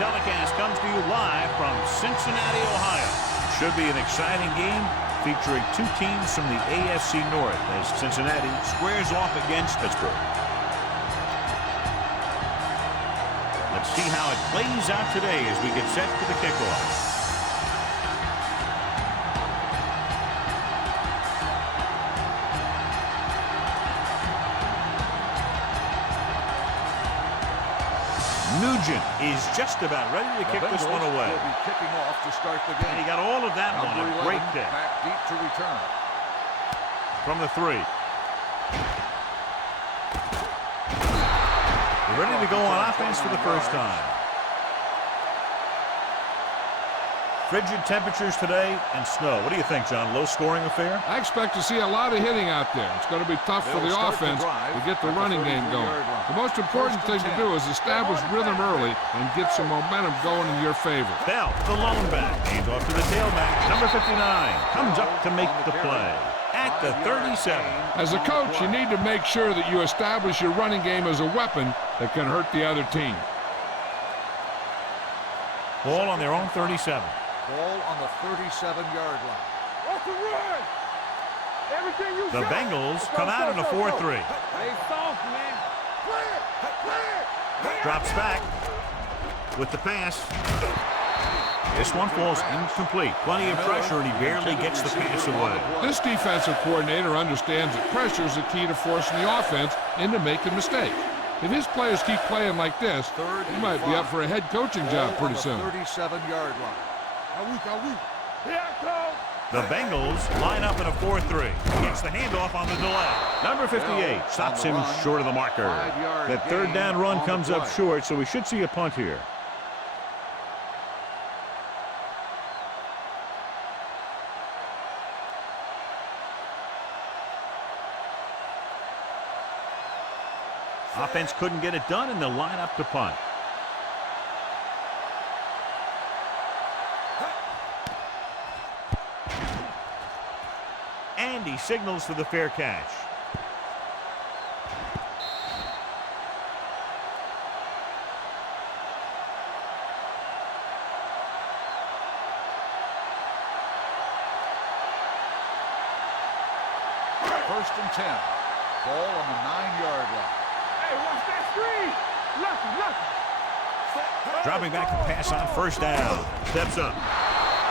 telecast comes to you live from Cincinnati, Ohio. Should be an exciting game featuring two teams from the AFC North as Cincinnati squares off against Pittsburgh. Let's see how it plays out today as we get set for the kickoff. Nugent is just about ready to kick this one away. Will be kicking off to start the game. And he got all of that on a great kick. Back deep to return. From the 3. They're ready to go on offense for the first time. Frigid temperatures today and snow. What do you think, John? Low-scoring affair? I expect to see a lot of hitting out there. It's going to be tough for the offense to get the running game going. The most important thing to do is establish rhythm early and get some momentum going in your favor. Bell, the lone back, hands off to the tailback. Number 59 comes up to make the play at the 37. As a coach, you need to make sure that you establish your running game as a weapon that can hurt the other team. Ball on their own 37. Ball on the 37-yard line. What's the run? Everything you The Bengals come out in a 4-3. Hey, soft, man. Play it. Drops back with the pass. This one falls incomplete. Plenty of pressure, and he barely gets the pass away. This defensive coordinator understands that pressure is the key to forcing the offense into making mistakes. If his players keep playing like this, he might be up for a head coaching job pretty soon. 37-yard line. The Bengals line up in a 4-3. Gets the handoff on the delay. Number 58 stops him short of the marker. That third down run comes up short, so we should see a punt here. Offense couldn't get it done, and they'll line up to punt. And he signals for the fair catch. First and 10. Ball on the 9-yard line. Hey, watch that screen. Lucky. Dropping back to pass on first down. Steps up.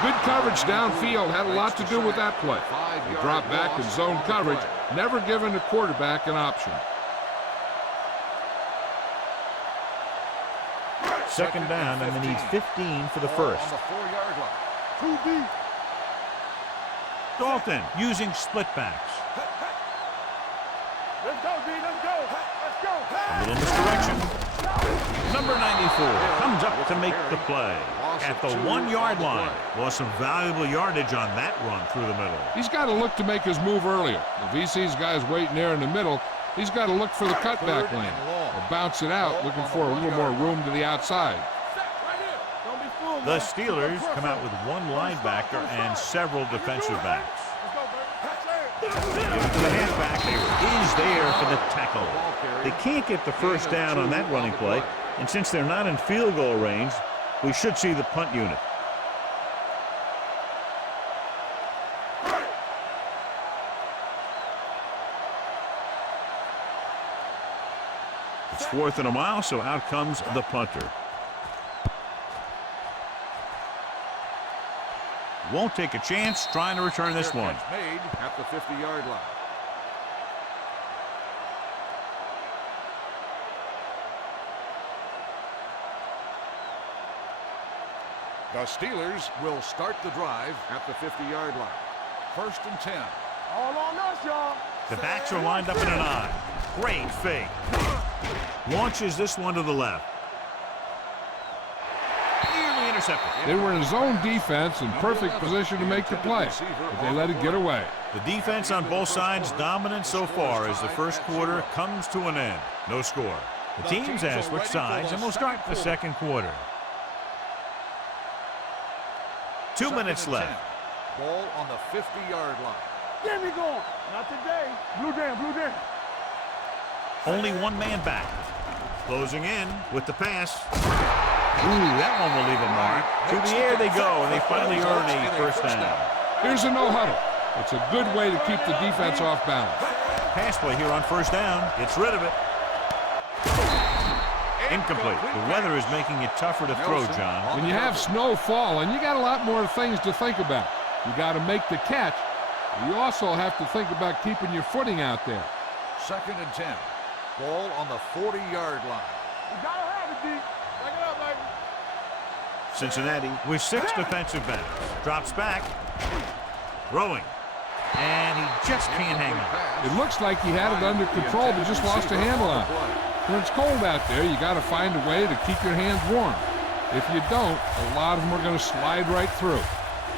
Good coverage downfield had a lot to do with that play. They drop back in zone coverage, never giving the quarterback an option. Second down, and they need 15 for the first. On the 4-yard line. 2 deep. Dalton using split backs. Let's go, D. Let's go. A little misdirection. Number 94 comes up to make the play at the 1-yard line. Lost some valuable yardage on that run through the middle. He's got to look to make his move earlier. If he sees guys waiting there in the middle, he's got to look for the cutback lane or bounce it out, looking for a little more room to the outside. The Steelers come out with one linebacker and several defensive backs. Give it to the halfback. There is there for the tackle. They can't get the first down on that running play, and since they're not in field goal range, we should see the punt unit. It's 4th and a mile, so out comes the punter. Won't take a chance trying to return this one. Made at the 50-yard line. The Steelers will start the drive at the 50-yard line. First and 10. All on us, y'all. The backs are lined up in an I. Great fake. Launches this one to the left. Nearly intercepted. They were in zone defense in perfect position to make the play, but they let it get away. The defense on both sides dominant so far as the first quarter comes to an end. No score. The teams have switched sides, and we'll start the second quarter. 2 minutes left. Ball on the 50-yard line. Get me going. Not today. Blue down. Only one man back. Closing in with the pass. Ooh, that one will leave a mark. To the air they go, and they finally earn a first down. Here's a no-huddle. It's a good way to keep the defense off balance. Pass play here on first down. Gets rid of it. Incomplete. The weather is making it tougher to throw, John. When you have snow falling, you got a lot more things to think about. You got to make the catch. You also have to think about keeping your footing out there. 2nd and 10. Ball on the 40-yard line. You gotta have it, D. Back it up, baby. Cincinnati with 6 defensive backs. Drops back. Throwing. And he just can't hang on. It looks like he had it under control, but just lost a handle on it. When it's cold out there, you got to find a way to keep your hands warm. If you don't, a lot of them are going to slide right through.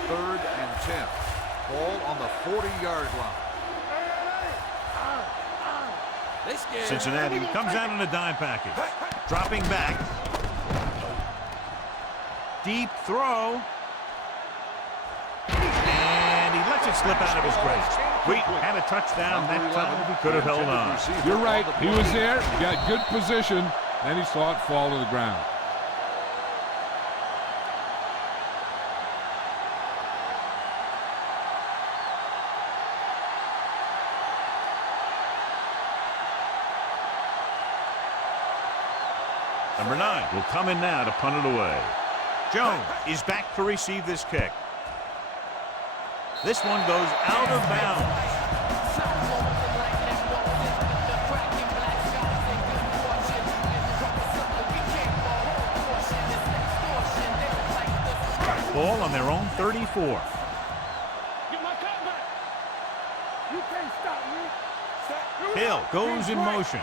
3rd and 10. Ball on the 40-yard line. Cincinnati comes out in a dime package. Dropping back. Deep throw. And he lets it slip out of his grasp. Wait, had a touchdown that time. Could have held on. You're right. He was there, got good position, and he saw it fall to the ground. Number 9 will come in now to punt it away. Jones is back to receive this kick. This one goes out of bounds. Ball on their own 34. Get my cut back. You can't stop me. Hill goes in motion.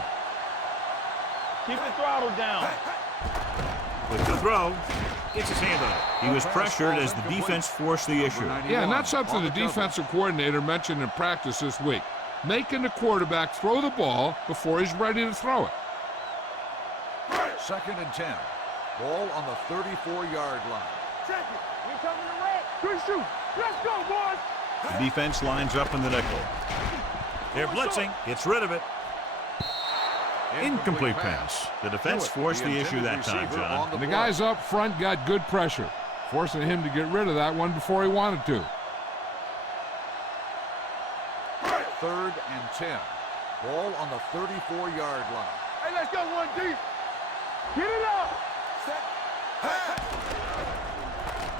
Keep the throttle down. With the throw, gets his hand on it. He was pressured as the defense forced the issue. Yeah, and that's something the defensive coordinator mentioned in practice this week. Making the quarterback throw the ball before he's ready to throw it. 2nd and 10. Ball on the 34-yard line. Check it. We're coming to red. Good shoot. Let's go, boys. The defense lines up in the nickel. They're blitzing. Gets rid of it. Incomplete pass. The defense forced the issue that time, John. And the guys up front got good pressure, forcing him to get rid of that one before he wanted to. 3rd and 10. Ball on the 34-yard line. Hey, let's go, 1D. Get it up.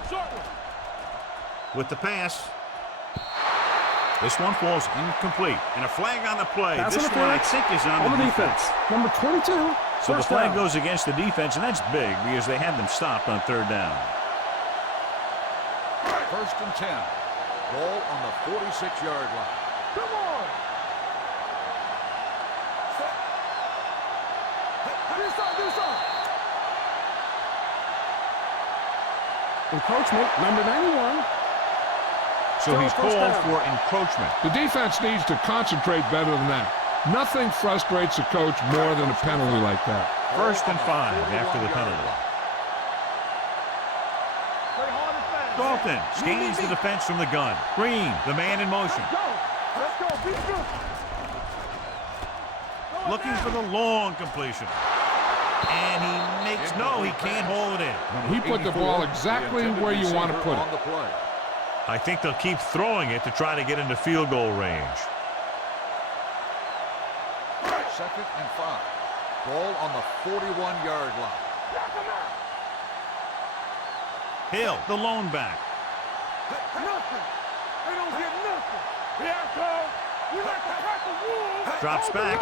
Short one. With the pass. This one falls incomplete. And a flag on the play. This one, I think, is on the defense. Number 22. So the flag goes against the defense, and that's big because they had them stopped on 3rd down. 1st and 10. Ball on the 46-yard line. Come on. Do something. Encroachment, number 91. So he's called for encroachment. The defense needs to concentrate better than that. Nothing frustrates a coach more than a penalty like that. 1st and 5 after the penalty. Dalton scans the defense from the gun. Green, the man in motion. Let's go. Be good. Looking for the long completion. And he makes no, he can't hold it in. He put the ball exactly where you want to put it. I think they'll keep throwing it to try to get into field goal range. 2nd and 5. Ball on the 41-yard line. Hill, the lone back. Nothing. They don't get nothing. Here it comes. We like to crack the wool. Drops back.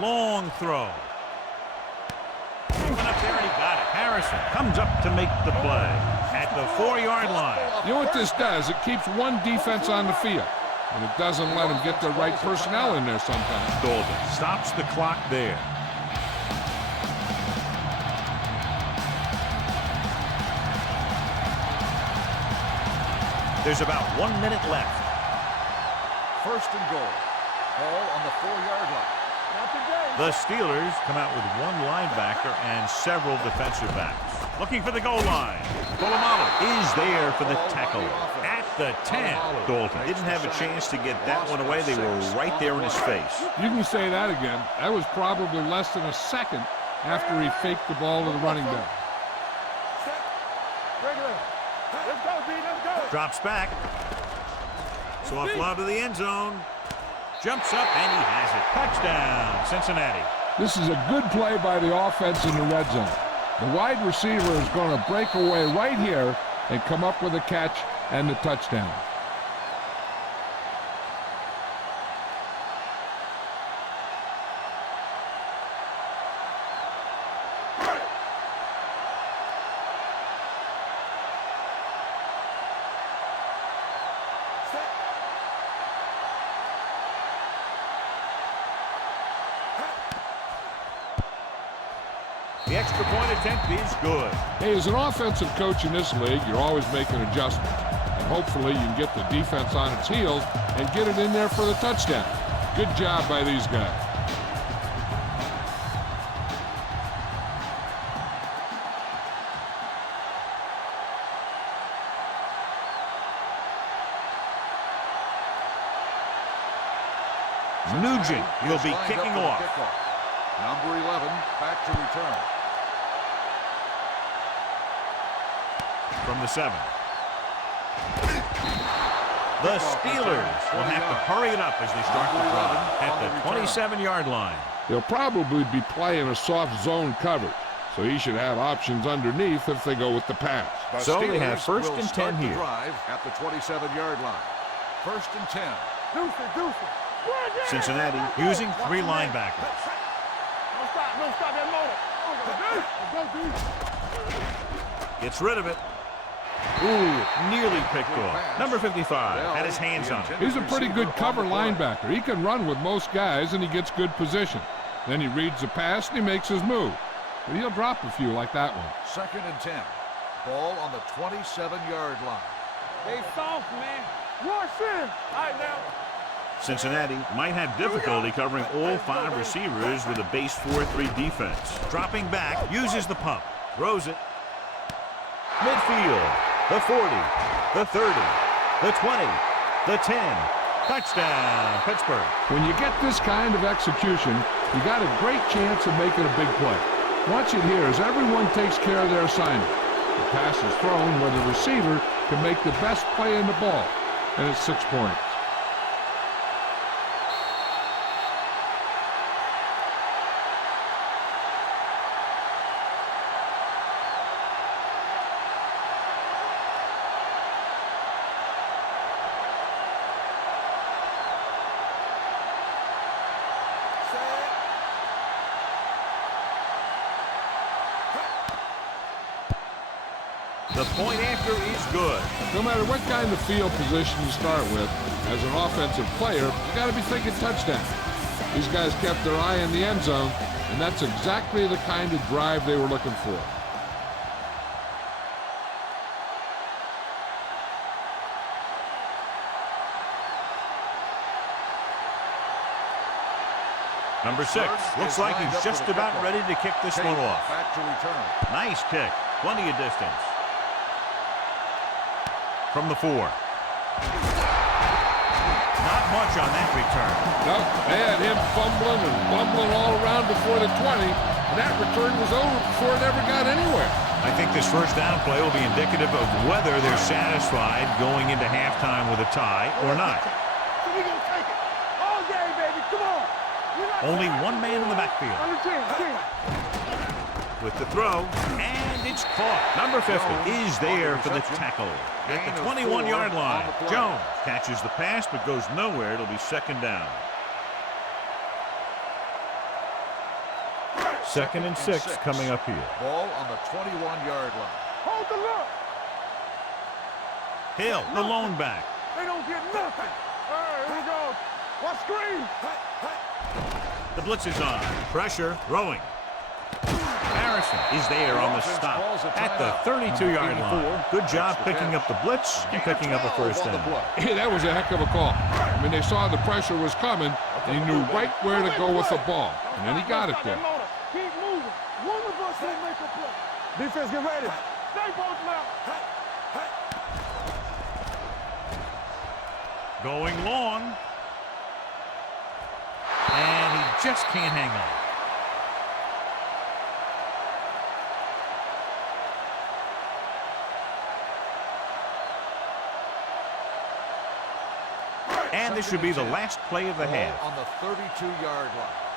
Long throw. Moving up there, and he got it. Harrison comes up to make the play at the 4-yard line. You know what this does? It keeps one defense on the field, and it doesn't let them get the right personnel in there sometimes. Dalton stops the clock there. There's about 1 minute left. 1st and goal. Ball on the 4-yard line. Not today. The Steelers come out with 1 linebacker and several defensive backs. Looking for the goal line. Polamalu is there for the tackle. At the 10. Dalton didn't have a chance to get that one away. They were right there in his face. You can say that again. That was probably less than a second after he faked the ball to the running back. Let's go, D. Let's go. Drops back. So offload to the end zone. Jumps up, and he has it. Touchdown, Cincinnati. This is a good play by the offense in the red zone. The wide receiver is going to break away right here and come up with a catch and the touchdown. The extra point attempt is good. Hey, as an offensive coach in this league, you're always making adjustments. And hopefully you can get the defense on its heels and get it in there for the touchdown. Good job by these guys. Nugent will be kicking off. Number 11 back to return. From the 7. The Steelers will have to hurry it up as they start the drive at the 27-yard line. They'll probably be playing a soft zone coverage, so he should have options underneath if they go with the pass. So they have first and 10 here. Drive at the 27-yard line. First and 10. Deuce. Cincinnati using 3 linebackers. Don't stop that motor. Gets rid of it. Ooh, nearly picked off. Number 55 had his hands on it. He's a pretty good cover linebacker. He can run with most guys, and he gets good position. Then he reads the pass, and he makes his move. But he'll drop a few like that one. Second and 10. Ball on the 27-yard line. They soft, man. Rush in. All right, now. Cincinnati might have difficulty covering all 5 receivers with a base 4-3 defense. Dropping back, uses the pump, throws it. Midfield, the 40, the 30, the 20, the 10. Touchdown, Pittsburgh. When you get this kind of execution, you got a great chance of making a big play. Watch it here as everyone takes care of their assignment. The pass is thrown where the receiver can make the best play in the ball, and it's 6 points. The point after is good. No matter what kind of field position you start with, as an offensive player, you got to be thinking touchdown. These guys kept their eye in the end zone, and that's exactly the kind of drive they were looking for. Number 6 looks like he's just about ready to kick this one off. Back to return. Nice kick, plenty of distance. From the 4. Not much on that return. Nope, they had him fumbling and bumbling all around before the 20, and that return was over before it ever got anywhere. I think this first down play will be indicative of whether they're satisfied going into halftime with a tie or not. So we gonna take it all day, baby. Come on. Only one man in the backfield. On the 10. With the throw, and it's caught. Number 50 is there for the tackle. At the 21-yard line, Jones catches the pass but goes nowhere. It'll be second down. Second and 6 coming up here. Ball on the 21-yard line. Hold the look. Hill, the lone back. They don't get nothing. All right, here we go. Watch screen. The blitz is on. Pressure, throwing. Harrison is there on the stop at the 32-yard line. Good job picking up the blitz and picking up a first down. Hey, that was a heck of a call. I mean, they saw the pressure was coming, and he knew right where to go with the ball, and then he got it there. Keep moving. One of us will make a play. Defense, get ready. Stay both now. Going long. And he just can't hang on. And this should be the last play of the half. On the 32-yard line.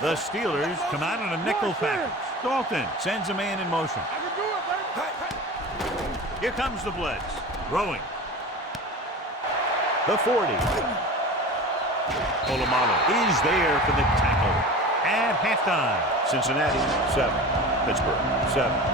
The Steelers come out in a nickel package. Dalton sends a man in motion. Here comes the blitz. Throwing. The 40. Polamalu is there for the tackle. At halftime, Cincinnati 7, Pittsburgh 7.